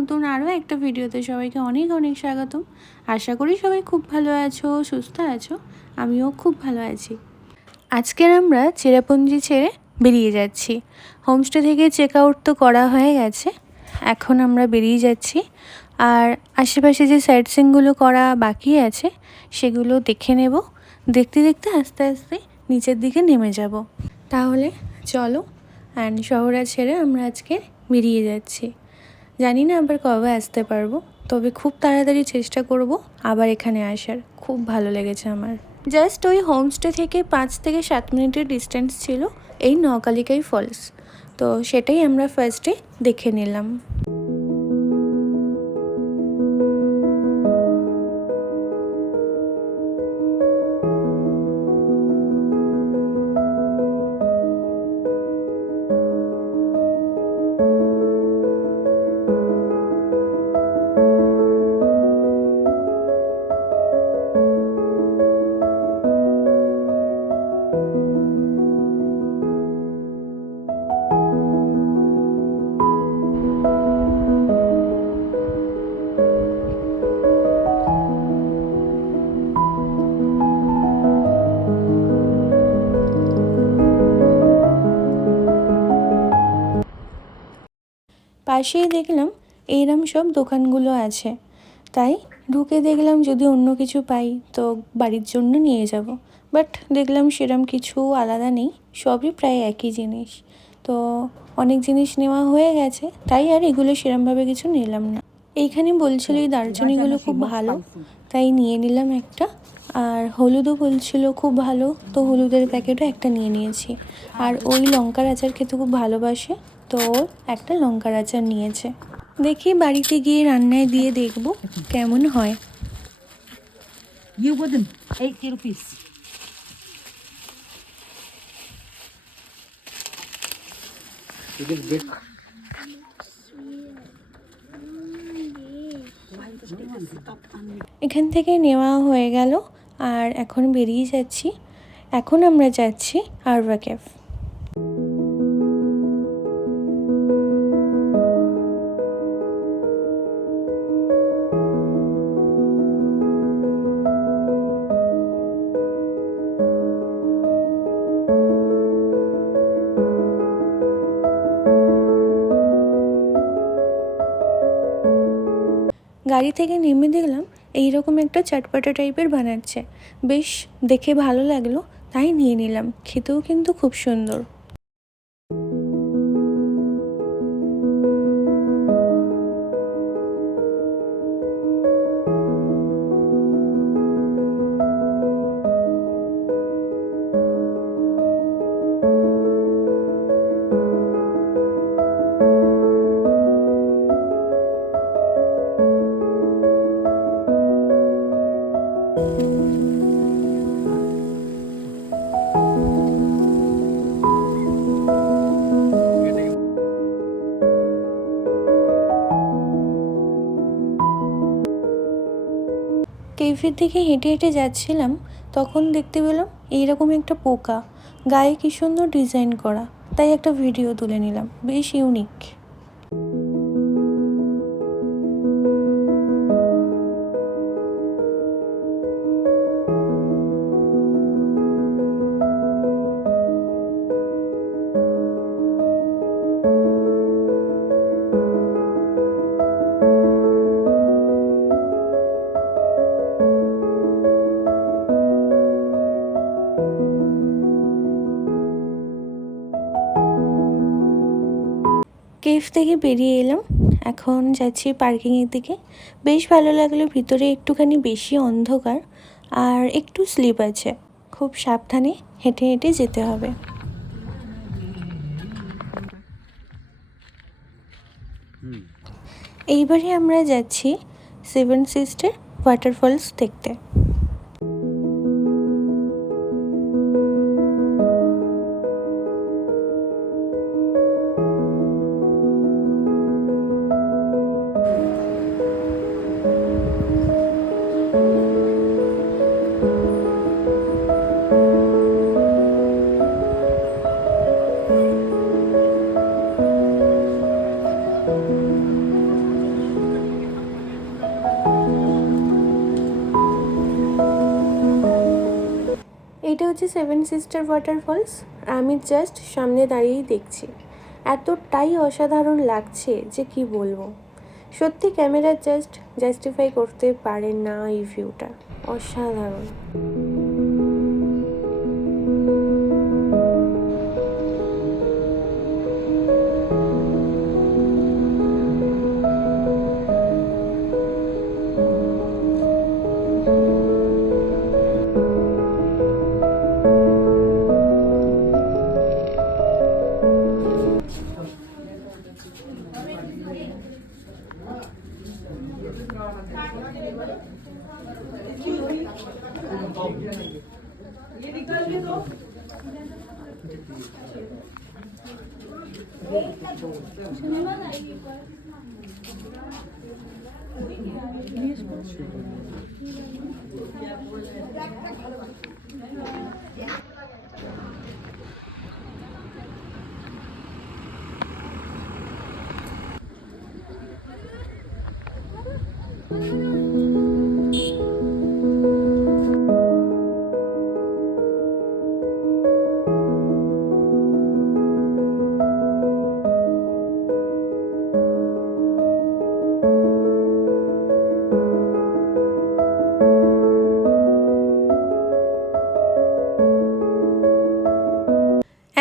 নতুন আরও একটা ভিডিওতে সবাইকে অনেক অনেক স্বাগতম। আশা করি সবাই খুব ভালো আছো, সুস্থ আছো। আমিও খুব ভালো আছি। আজকের আমরা চেরাপুঞ্জি ছেড়ে বেরিয়ে যাচ্ছি। হোমস্টে থেকে চেক আউট তো করা হয়ে গেছে, এখন আমরা বেরিয়ে যাচ্ছি। আর আশেপাশে যে সাইট সিনগুলো করা বাকি আছে সেগুলো দেখে নেব। দেখতে দেখতে আস্তে আস্তে নিচের দিকে নেমে যাব। তাহলে চলো, অ্যান্ড শহরে ছেড়ে আমরা আজকে বেরিয়ে যাচ্ছি। জানি না আবার কবে আসতে পারবো, তবে খুব তাড়াতাড়ি চেষ্টা করব আবার এখানে আসার। খুব ভালো লেগেছে আমার। জাস্ট ওই হোমস্টে থেকে 5 থেকে 7 মিনিটের ডিস্টেন্স ছিল এই নকালিকাই ফলস, তো সেটাই আমরা ফার্স্টে দেখে নিলাম। পাশেই দেখলাম এইরকম সব দোকানগুলো আছে, তাই ঢুকে দেখলাম যদি অন্য কিছু পাই তো বাড়ির জন্য নিয়ে যাব। বাট দেখলাম সেরম কিছু আলাদা নেই, সবই প্রায় একই জিনিস। তো অনেক জিনিস নেওয়া হয়ে গেছে, তাই আর এগুলো সেরমভাবে কিছু নিলাম না। এইখানে বলছিল এই দারচিনিগুলো খুব ভালো, তাই নিয়ে নিলাম একটা। আর হলুদও বলছিল খুব ভালো, তো হলুদের প্যাকেটও একটা নিয়ে নিয়েছি। আর ওই লঙ্কার আচার খেতে খুব ভালোবাসে, তো একটা লঙ্কার আচার নিয়েছে। দেখি বাড়িতে গিয়ে রান্নায় দিয়ে দেখব কেমন হয়। You wouldn't. 80 rupees. এখান থেকে নেওয়া হয়ে গেল, আর এখন বেরিয়ে যাচ্ছি। এখন আমরা যাচ্ছি আরভা কেভ। গাড়ি থেকে নেমে দেখলাম এইরকম একটা চটপটা টাইপের বানাচ্ছে। বেশ দেখে ভালো লাগলো, তাই নিয়ে নিলাম। খেতেও কিন্তু খুব সুন্দর। কেভের দিকে হেঁটে হেঁটে যাচ্ছিলাম, তখন দেখতে পেলাম এইরকম একটা পোকা, গায়ে কি সুন্দর ডিজাইন করা, তাই একটা ভিডিও তুলে নিলাম। বেশ ইউনিক। কেভ থেকে বেরিয়ে এলাম, এখন যাচ্ছি পার্কিংয়ের দিকে। বেশ ভালো লাগলো, ভিতরে একটুখানি বেশি অন্ধকার আর একটু স্লিপ আছে, খুব সাবধানে হেঁটে হেঁটে যেতে হবে। এইবারে আমরা যাচ্ছি 7 সিস্টার ওয়াটারফলস দেখতে। এটা হচ্ছে সেভেন সিস্টার ওয়াটারফলস। আমি জাস্ট সামনে দাঁড়িয়েই দেখছি, এতটাই অসাধারণ লাগছে যে কি বলবো। সত্যি ক্যামেরা জাস্টিফাই করতে পারে না এই ভিউটা, অসাধারণ।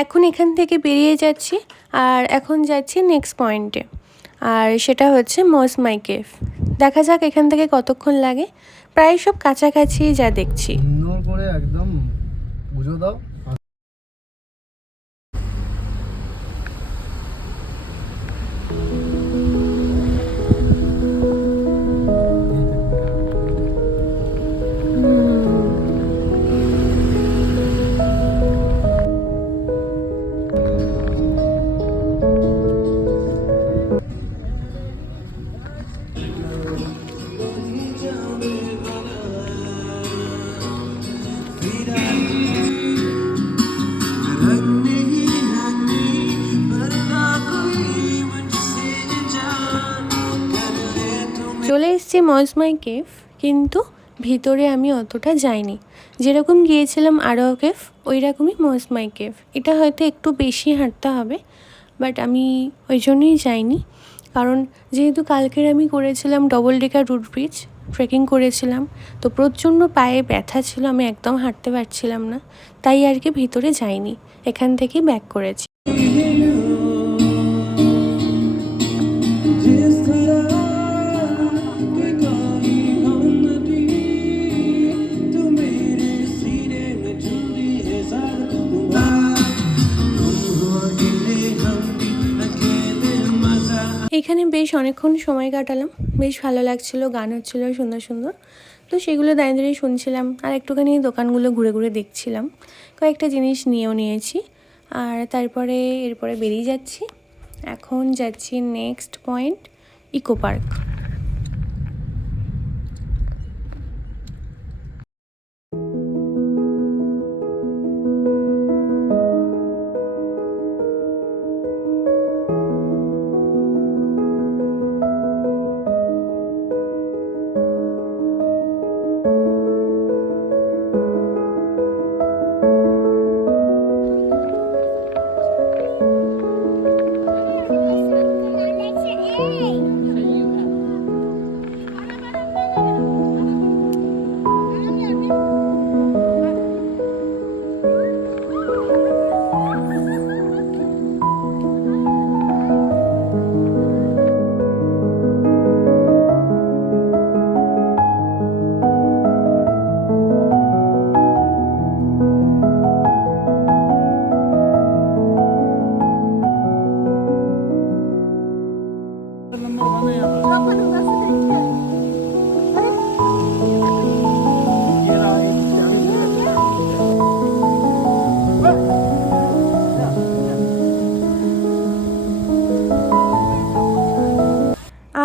এখন এখান থেকে বেরিয়ে যাচ্ছি আর এখন যাচ্ছি নেক্সট পয়েন্টে, আর সেটা হচ্ছে মজমাই কেভ। দেখা যাক এখান থেকে কতক্ষণ লাগে, প্রায় সব কাছাকাছি যা দেখছি। সুন্দর করে একদম পুজো দাও। চলে এসেছি মজমাই কেভ, কিন্তু ভিতরে আমি অতটা যাইনি। যেরকম গিয়েছিলাম আরও কেভ, ওই রকমই মজমাই কেভ। এটা হয়তো একটু বেশি হাঁটতে হবে, বাট আমি ওই জন্যই যাইনি, কারণ যেহেতু কালকের আমি করেছিলাম double decker root bridge, trekking করেছিলাম, তো প্রচণ্ড পায়ে ব্যথা ছিল, আমি একদম হাঁটতে পারছিলাম না, তাই আর কি ভিতরে যাইনি, এখান থেকেই ব্যাক করেছি। এখানে বেশ অনেকক্ষণ সময় কাটালাম, বেশ ভালো লাগছিল, গান হচ্ছিলো সুন্দর সুন্দর, তো সেগুলো দাঁড়িয়ে দাঁড়িয়ে শুনছিলাম আর একটুখানি দোকানগুলো ঘুরে ঘুরে দেখছিলাম, কয়েকটা জিনিস নিয়েও নিয়েছি। আর তারপরে এরপরে বেরিয়ে যাচ্ছি, এখন যাচ্ছি নেক্সট পয়েন্ট ইকো পার্ক।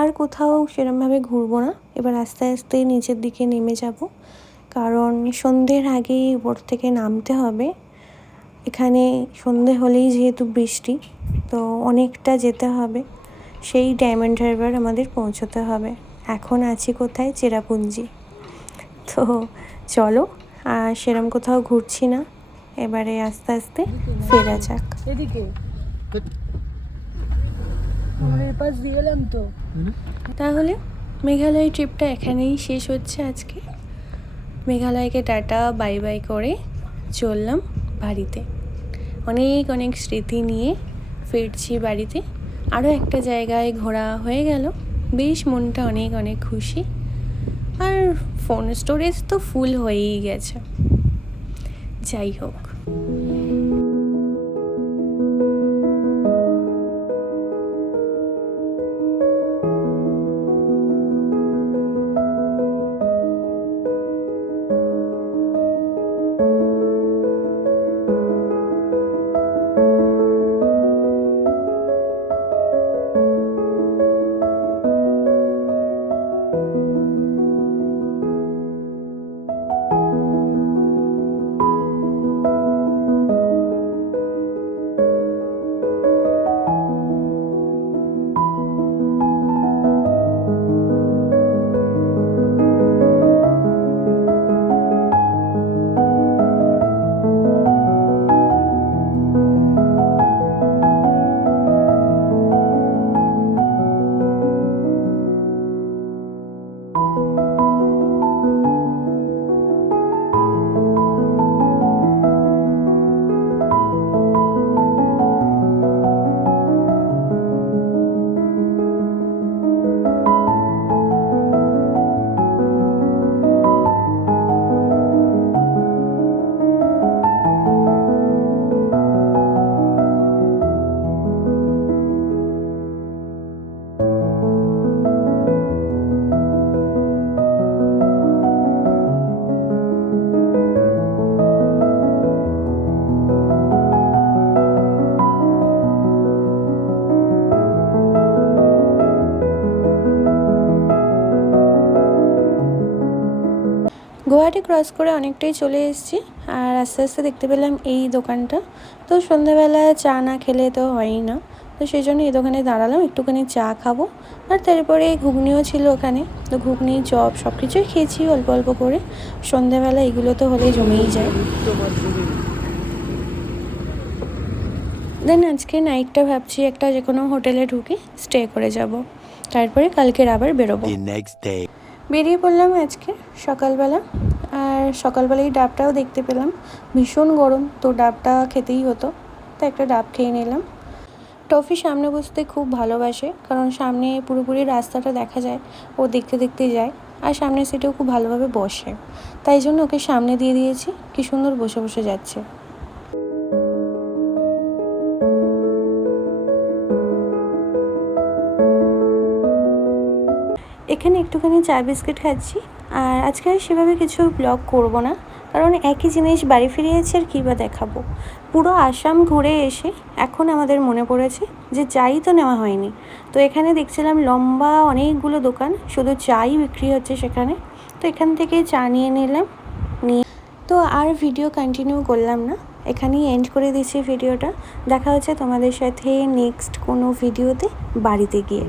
আর কোথাও সেরমভাবে ঘুরবো না, এবার আস্তে আস্তে নিচের দিকে নেমে যাব, কারণ সন্ধ্যের আগেই উপর থেকে নামতে হবে। এখানে সন্ধে হলেই যেহেতু বৃষ্টি, তো অনেকটা যেতে হবে, সেই ডায়মন্ড হারবার আমাদের পৌঁছতে হবে। এখন আছি কোথায়? চেরাপুঞ্জি। তো চলো আর সেরম কোথাও ঘুরছি না, এবারে আস্তে আস্তে ফেরা যাক। এদিকে আমাদের পাশ দিয়ে এলাম তো। তাহলে মেঘালয় ট্রিপটা এখানেই শেষ হচ্ছে আজকে। মেঘালয়কে টাটা বাই বাই করে চললাম বাড়িতে। অনেক অনেক স্মৃতি নিয়ে ফিরছি বাড়িতে। আরও একটা জায়গায় ঘোরা হয়ে গেল, বেশ মনটা অনেক অনেক খুশি। আর ফোন স্টোরেজ তো ফুল হয়েই গেছে। যাই হোক, গুয়াহাটি ক্রস করে অনেকটাই চলে এসেছি। আর আস্তে আস্তে দেখতে পেলাম এই দোকানটা। তো সন্ধ্যাবেলা চা না খেলে তো হয়ই না, তো সেই জন্য এই দোকানে দাঁড়ালাম, একটুখানি চা খাবো। আর তারপরে ঘুগনিও ছিল ওখানে, তো ঘুগনি চপ সব কিছুই খেয়েছি অল্প অল্প করে। সন্ধ্যাবেলা এগুলো তো হলে জমেই যায়। দেন আজকে নাইটটা ভাবছি একটা যে কোনো হোটেলে ঢুকে স্টে করে যাব, তারপরে কালকের আবার বেরোবো। বেরিয়ে পড়লাম আজকে সকালবেলা। আর সকালবেলায় ডাবটাও দেখতে পেলাম, ভীষণ গরম, তো ডাবটা খেতেই হতো, তো একটা ডাব খেয়ে নিলাম। টফি সামনে বসতে খুব ভালোবাসে, কারণ সামনে পুরোপুরি রাস্তাটা দেখা যায়, ও দেখতে দেখতে যায়। আর সামনের সিটেও খুব ভালোভাবে বসে, তাই জন্য ওকে সামনে দিয়ে দিয়েছি। কি সুন্দর বসে বসে যাচ্ছে। এখানে একটুখানি চা বিস্কিট খাচ্ছি। আর আজকে আর সেভাবে কিছু ব্লগ করব না, কারণ একই জিনিস বাড়ি ফিরিয়েছি আর কী বা দেখাবো। পুরো আসাম ঘুরে এসে এখন আমাদের মনে পড়েছে যে চাই তো নেওয়া হয়নি। তো এখানে দেখছিলাম লম্বা অনেকগুলো দোকান, শুধু চাই বিক্রি হচ্ছে সেখানে। তো এখান থেকে চা নিয়ে নিলাম, নিয়ে তো আর ভিডিও কন্টিনিউ করলাম না, এখানেই এন্ড করে দিচ্ছি ভিডিওটা। দেখা হচ্ছে তোমাদের সাথে নেক্সট কোনো ভিডিওতে বাড়িতে গিয়ে।